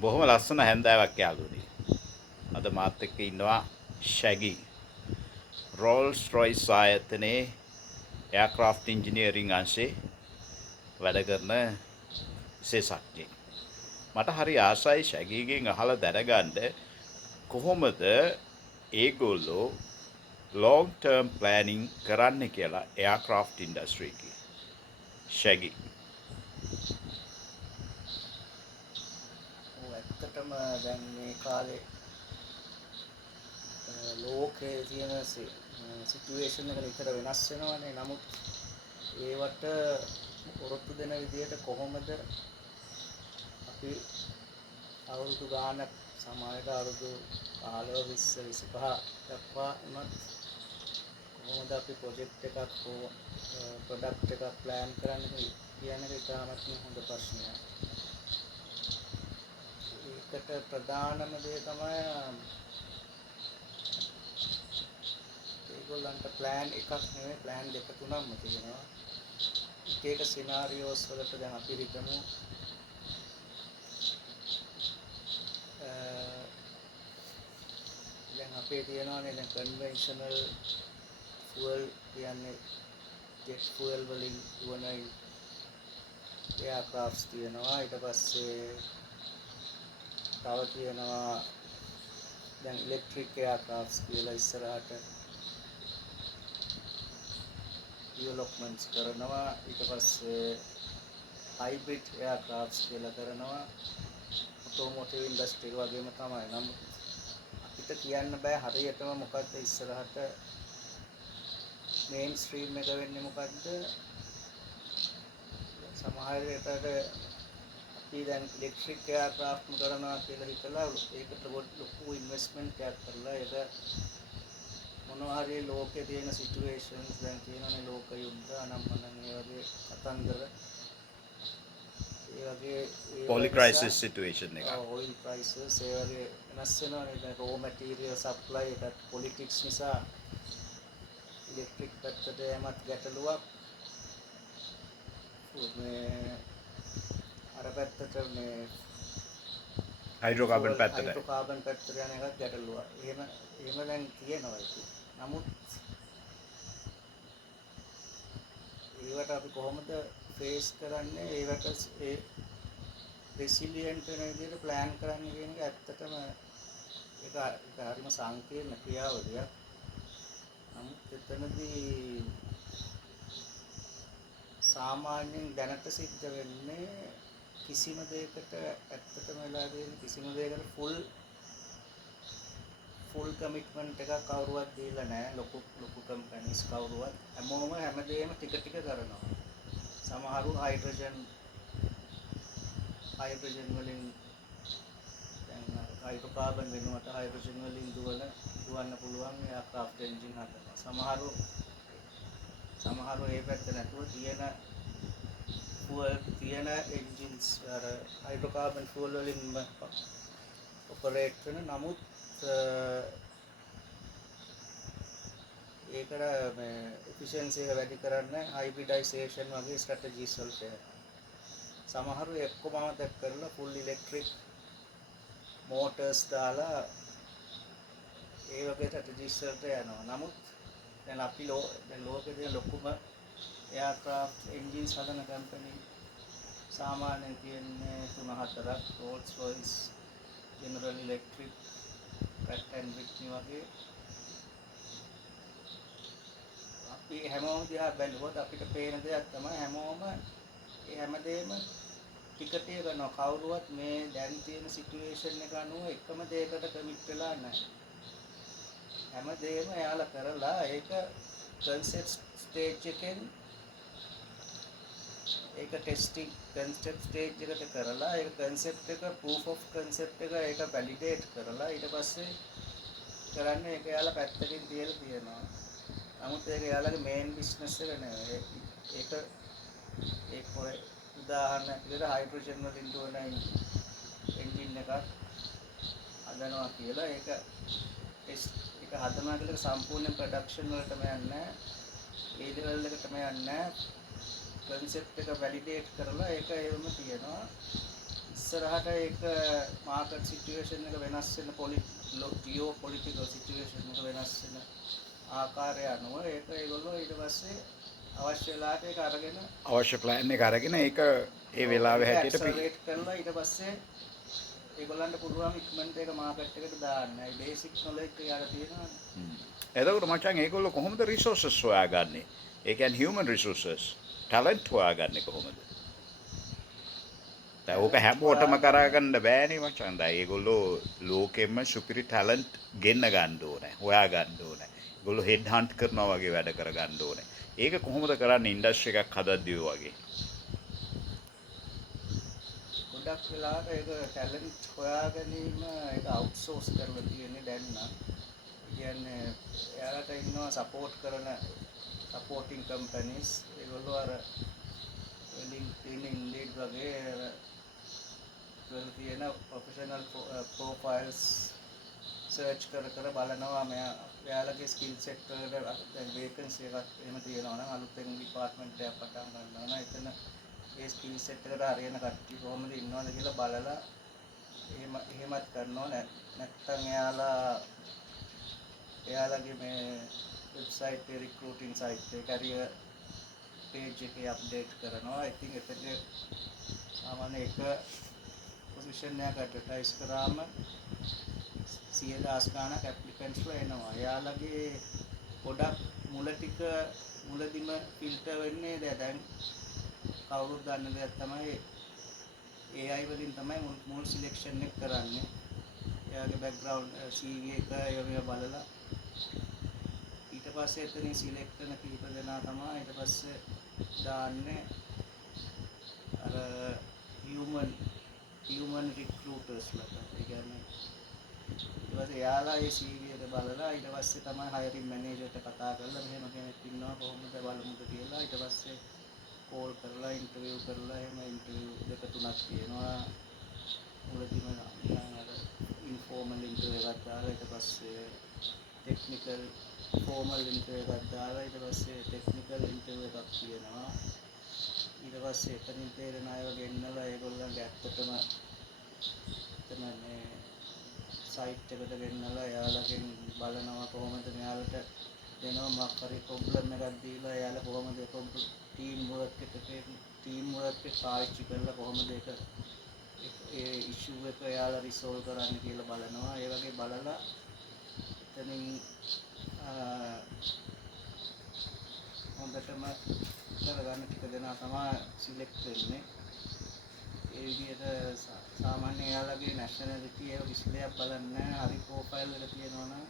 බොහොම ලස්සන හැන්දෑවක් යාළුවනි. අද මාත් එක්ක ඉන්නවා ශැගි. රෝල්ස් රොයිස් ආයතනයේ එයාක්‍රාෆ්ට් ඉංජිනියරිං අංශේ වැඩ කරන විශේෂඥයෙක්. මට හරි ආසයි ශැගීගෙන් අහලා දැනගන්න කොහොමද ඒගොල්ලෝ ලොන්ග් ටර්ම් ප්ලෑනින් කරන්න කියලා එයාක්‍රාෆ්ට් ඉන්ඩස්ට්‍රි එකේ. ශැගි. ඇත්තටම දැන් මේ කාලේ ලෝකයේ තියෙන සිටුේෂන් එක නිතර වෙනස් වෙනවානේ. නමුත් ඒවට ඔරොත්තු දෙන විදිහට කොහොමද අපි අවුරුදු ගානක් සමාජයට අවුරුදු 15 20 25 දක්වා උනත් කොහොමද අපි ප්‍රොජෙක්ට් එකක් හෝ ප්‍රොඩක්ට් එකක් ප්ලෑන් කරන්නේ කියන එක ඉතාමත්ම හොඳ ප්‍රශ්නයක්. ඒකට ප්‍රධානම දේ තමයි ඒගොල්ලන්ට ප්ලෑන් එකක් නෙවෙයි ප්ලෑන් දෙක තුනක්ම තියෙනවා. එක සිනාරියෝස් වලට දැන් අපි හිතමු දැන් අපේ තියෙනවානේ දැන් කන්වෙන්ෂනල් ෆුවල් කියන්නේ ජෙට් ෆුවල් වලින් දුවන එයාක්‍රාෆ්ට්ස් තියෙනවා. ඊට පස්සේ තව තියෙනවා දැන් ඉලෙක්ට්‍රික් එයාක්‍රාෆ්ට්ස් කියලා ඉස්සරහට ඩෙවලොප්මන්ට්ස් කරනවා. ඊට පස්සේ හයිබ්‍රිඩ් එයාක්‍රාෆ්ට්ස් කියලා කරනවා. ඔටෝමෝටිව් ඉන්ඩස්ට්‍රි එක වගේම තමයි. නමුත් අපිට කියන්න බෑ හරියටම මොකද්ද ඉස්සරහට මේන් ස්ට්‍රීම් එක වෙන්නේ මොකද්ද. සමහර විටට අපි දැන් ඉලෙක්ට්‍රික් එයාක්‍රාෆ්ට් කරනවා කියලා හිතලා ඒකට ලොකු ඉන්වෙස්ට්මන්ට් එකක් කරලා ඒක මොනවා හරි ලෝකේ තියෙන සිටුේෂන්ස් දැන් තියෙනනේ ලෝක යුද්ධ අනම්මනම් ඒ වගේ කතන්දර ඒ වගේ පොලි ක්‍රයිසිස් සිටුේෂන් එක. ඔයිල් ප්‍රයිසස් ඒ වගේ වෙනස් වෙනවානේ. දැන් රෝ මැටීරියල් සප්ලයි එකට පොලිටික්ස් නිසා ඉලෙක්ට්‍රික් පැත්තට යමත් ගැටලුවක් මේ අර පැත්තට මේ හයිඩ්‍රෝකාබන් පැත්තට. හයිඩ්‍රෝකාබන් පැත්තට යන එකත් ගැටලුවක්. එහෙම දැන් තියෙනවා ඒක. නමුත් ඒවට අපි කොහොමද ෆේස් කරන්නේ, ඒවට ඒ රෙසිලියන්ට් වෙන විදිහට ප්ලෑන් කරන්න කියන එක ඇත්තටම ඒක හරිම සංකීර්ණ ක්‍රියාවලියක්. නමුත් එතනදී සාමාන්‍යයෙන් දැනට සිද්ධ වෙන්නේ කිසිම දෙයකට ඇත්තටම වෙලා තියෙන කිසිම දෙයකට ෆුල් කමිට්මන්ට් එකක් කවුරුවත් දීලා නැහැ. ලොකු කම්පැනිස් කවුරුවත් හැමෝම හැමදේම ටික ටික කරනවා. සමහරු හයිඩ්‍රජන් වලින් දැන් හයිඩ්‍රෝකාබන් වෙනුවට හයිඩ්‍රජන් වලින් දුවන්න පුළුවන් එයාක්‍රාෆ්ට් එන්ජින් හදනවා. සමහරු ඒ පැත්ත නැතුව තියෙන එන්ජින්ස් අර හයිඩ්‍රෝකාබන් ෆුවල් වලින් ඔපරේට් වෙන. නමුත් ඒකට මේ එෆිෂියන්සි එක වැඩි කරන්න හයිබ්‍රිඩයිසේෂන් වගේ ස්ට්‍රැටජිස් වලට යනවා. සමහරු එක්කම අමතක කරලා ෆුල් ඉලෙක්ට්‍රික් මෝටර්ස් දාලා ඒ වගේ ස්ට්‍රැටජිස් වලට යනවා. නමුත් දැන් අපි දැන් ලෝකේ තියෙන ලොකුම එයාක්‍රාෆ්ට් එන්ජින්ස් හදන කම්පැනි සාමාන්‍යයෙන් තියෙන්නේ 3-4ක්. Rolls Royce, General Electric, Pratt and Whitney වගේ. අපි හැමෝම දිහා බැලුවොත් අපිට පේන දෙයක් තමයි හැමෝම ඒ හැමදේම ටික ටික කරනවා. කවුරුවත් මේ දැන් තියෙන සිටුේෂන් එක අනුව එකම දෙයකට කමිට් වෙලා නැහැ. හැමදේම එයාලා කරලා ඒක කන්සෙප්ට් ස්ටේජ් එකෙන් ඒක ටෙස්ටිං කන්සෙප්ට් ස්ටේජ් එකට කරලා ඒක කන්සෙප්ට් එක ප්‍රූෆ් ඔෆ් කන්සෙප්ට් එක ඒක වැලිඩේට් කරලා ඊට පස්සේ කරන්නේ ඒක එයාලා පැත්තකින් තියලා තියෙනවා. නමුත් ඒක එයාලගේ මේන් බිස්නස් එක නෙවෙයි. ඒක උදාහරණයක් විදිහට හයිඩ්‍රජන් වලින් දුවන එන්ජින් එකක් හදනවා කියලා ඒක හදනවා කියලා සම්පූර්ණ ප්‍රොඩක්ෂන් වලටම යන්නේ ඒ ලෙවල් එකටම යන්නේ. කන්සෙප්ට් එක වැලිඩේට් කරලා ඒක එහෙම තියෙනවා. ඉස්සරහට ඒක මාකට් සිටුේෂන් එක වෙනස් වෙන ජියෝ පොලිටිකල් සිටුේෂන් එක වෙනස් වෙන ආකාරය අනුව ඒක ඒගොල්ලෝ ඊට පස්සේ අවශ්‍ය වෙලාවට ඒක අරගෙන අවශ්‍ය ප්ලෑන් එක අරගෙන ඒක ඒ වෙලාවේ හැටියට ඇක්සලරේට් කරලා ඊට පස්සේ ඒගොල්ලන්ට පුළුවන් ඉක්මනට ඒක මාකට් එකට දාන්න. ඒ බේසික් නොලෙජ් එක යාලා තියෙනවා. එතකොට මචං ඒගොල්ලෝ කොහොමද රිසෝසස් හොයාගන්නේ? ඒ කියන්නේ හියුමන් රිසෝසස් ටැලන්ට් හොයාගන්නේ කොහොමද? දැන් ඕක හැමෝටම කරගන්න බෑනේ මචං. දැන් ඒගොල්ලෝ ලෝකෙම සුපිරි ටැලන්ට් ගෙන්න ගන්න ඕනේ. හොයා ගන්න ඕනේ. ඒගොල්ලෝ හෙඩ් හන්ට් කරනවා වගේ වැඩ කර ගන්න ඕනේ. ඒක කොහොමද කරන්නේ ඉන්ඩස්ට්‍රි එකක් හදද්දී වගේ? ගොඩක් වෙලාවට ඒක ටැලන්ට් හොයා ගැනීම ඒක අවුට්සෝස් කරලා තියෙන්නේ දැන් නම්. කියන්නේ එයාලට ඉන්නවා සපෝට් කරන සපෝටිං කම්පැනිස්. ඒගොල්ලෝ අර LinkedIn Indeed වගේ වල තියෙන ප්‍රොෆෙෂනල් ප්‍රොෆයිල්ස් සර්ච් කර බලනවා එයාලගේ ස්කිල් සෙට් වලට දැන් වේකන්සි එකක් එහෙම තියෙනවා නම් අලුතෙන් ඩිපාර්ට්මන්ට් එකක් පටන් ගන්නවා නම් එතන ඒ ස්කිල් සෙට් එකට හරියන කට්ටිය කොහොමද ඉන්නවද කියලා බලලා එහෙමත් කරනවා. නැත්නම් එයාලගේ මේ වෙබ්සයිට් එකේ රික්‍රූටින් සයිට් එකේ කැරියර් page එකේ අප්ඩේට් කරනවා. I think එතන සාමාන්‍ය එක පොසිෂන් එකක් ඇඩ්වර්ටයිස් කරාම 100,000 ගණක් ඇප්ලිකන්ට්ස්ලා එනවා. එයාලගේ ගොඩක් මුලදිම ෆිල්ටර් වෙන්නේ දැන් කවුරුත් දන්න දෙයක් තමයි AI වලින් තමයි මුල් සිලෙක්ෂන් එක කරන්නේ. එයාගේ බෑග්ග්‍රවුන්ඩ් CV එක ඒවා බලලා ඊට පස්සේ එතනින් සිලෙක්ට් කරන කීප දෙනා තමයි ඊට පස්සේ දාන්නේ අර human recruiters ලාට. ඒ කියන්නේ ඊට පස්සේ එයාලා ඒ CV එක බලලා ඊට පස්සේ තමයි hiring manager ට කතා කරලා මෙහෙම කෙනෙක් ඉන්නවා කොහොමද බලමුද කියලා ඊට පස්සේ කෝල් කරලා ඉන්ටර්විව් කරලා එහෙම ඉන්ටර්විව් දෙක තුනක් තියෙනවා. මුලදීම අර ඉන්ෆෝමල් ඉන්ටර්විව් එකක් දාලා ඊට පස්සේ ටෙක්නිකල් ෆෝමල් ඉන්ටර්විව් එකක් දාලා ඊට පස්සේ ටෙක්නිකල් ඉන්ටර්විව් එකක් තියෙනවා. ඊට පස්සේ එතනින් තේරෙන අයව ගෙන්නලා ඒගොල්ලන්ගේ ඇත්තටම මේ සයිට් එකට ගෙන්නලා එයාලගෙන් බලනවා කොහොමද මෙයාලට දෙනවා මොකක් හරි ප්‍රොබ්ලම් එකක් දීලා එයාලා කොහොමද ඒක ටීම් වර්ක් එක පාවිච්චි කරලා කොහොමද ඒක ඒ ඉෂුව එක එයාලා රිසෝල්ව් කරන්න කියලා බලනවා. ඒ වගේ බලලා එතනින් හොඳටම කරගන්න ටික දෙනා තමයි සිලෙක්ට් වෙන්නේ. ඒ විදිහට සාමාන්‍ය එයාලගේ නැෂනැලිටි ඒක ඩිස්ප්ලේ එකක් බලන්නේ හරි ප්‍රොෆයිල් එක තියෙනවා නම්